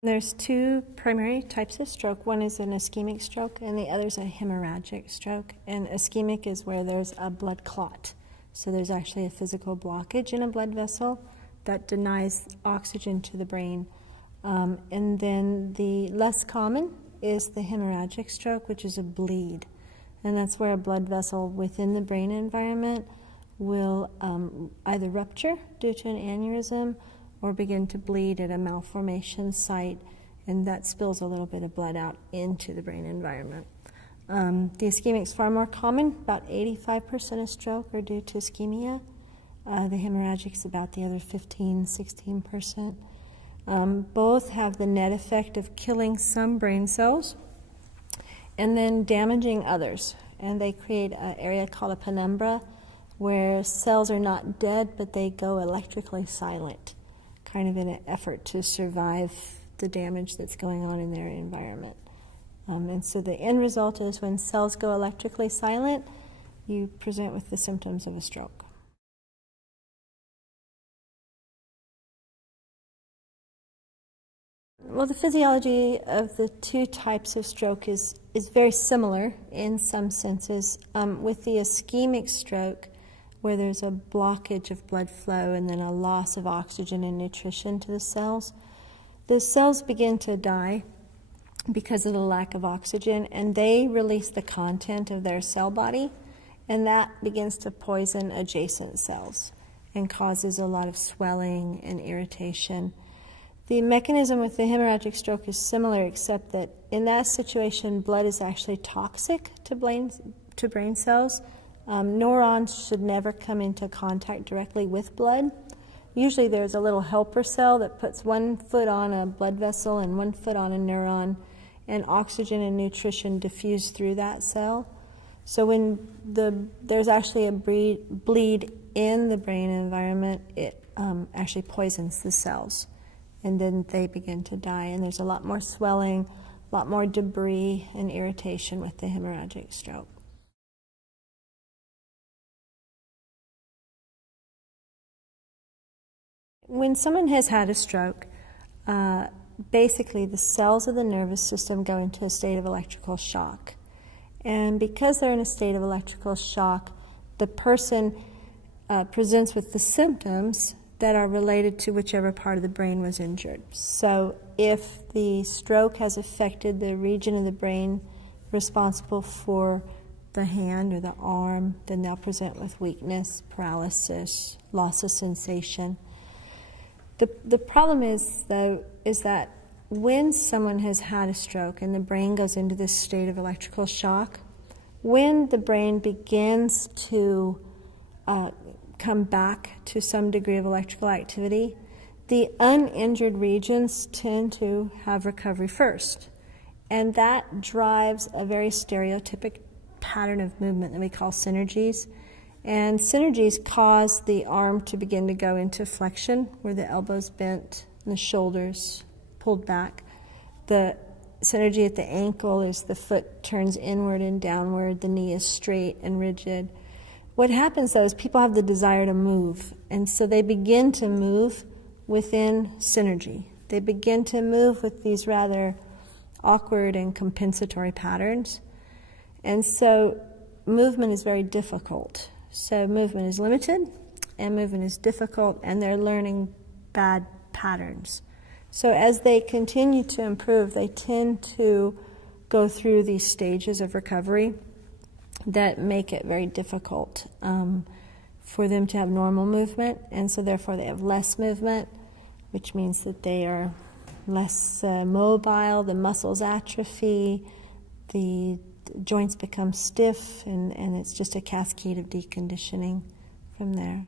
There's two primary types of stroke. One is an ischemic stroke and the other is a hemorrhagic stroke. And ischemic is where there's a blood clot. So there's actually a physical blockage in a blood vessel that denies oxygen to the brain. And then the less common is the hemorrhagic stroke, which is a bleed. And that's where a blood vessel within the brain environment will either rupture due to an aneurysm or begin to bleed at a malformation site, and that spills a little bit of blood out into the brain environment. The ischemic is far more common. About 85% of stroke are due to ischemia. The hemorrhagic is about the other 16%. Both have the net effect of killing some brain cells and then damaging others. And they create an area called a penumbra where cells are not dead, but they go electrically silent, kind of in an effort to survive the damage that's going on in their environment. And so the end result is when cells go electrically silent, you present with the symptoms of a stroke. Well, the physiology of the two types of stroke is very similar in some senses. With the ischemic stroke, where there's a blockage of blood flow and then a loss of oxygen and nutrition to the cells begin to die because of the lack of oxygen, and they release the content of their cell body, and that begins to poison adjacent cells and causes a lot of swelling and irritation. The mechanism with the hemorrhagic stroke is similar, except that in that situation, blood is actually toxic to brain cells. Neurons should never come into contact directly with blood. Usually there's a little helper cell that puts one foot on a blood vessel and one foot on a neuron, and oxygen and nutrition diffuse through that cell. So when there's actually a bleed in the brain environment, it actually poisons the cells, and then they begin to die. And there's a lot more swelling, a lot more debris and irritation with the hemorrhagic stroke. When someone has had a stroke, basically the cells of the nervous system go into a state of electrical shock. And because they're in a state of electrical shock, the person presents with the symptoms that are related to whichever part of the brain was injured. So if the stroke has affected the region of the brain responsible for the hand or the arm, then they'll present with weakness, paralysis, loss of sensation. The problem is, though, is that when someone has had a stroke and the brain goes into this state of electrical shock, when the brain begins to come back to some degree of electrical activity, the uninjured regions tend to have recovery first. And that drives a very stereotypic pattern of movement that we call synergies. And synergies cause the arm to begin to go into flexion, where the elbow's bent and the shoulders pulled back. The synergy at the ankle is the foot turns inward and downward, the knee is straight and rigid. What happens, though, is people have the desire to move, and so they begin to move within synergy. They begin to move with these rather awkward and compensatory patterns. And so movement is very difficult. So movement is limited, and movement is difficult, and they're learning bad patterns. So as they continue to improve, they tend to go through these stages of recovery that make it very difficult for them to have normal movement, and so therefore they have less movement, which means that they are less mobile, the muscles atrophy, the joints become stiff, and it's just a cascade of deconditioning from there.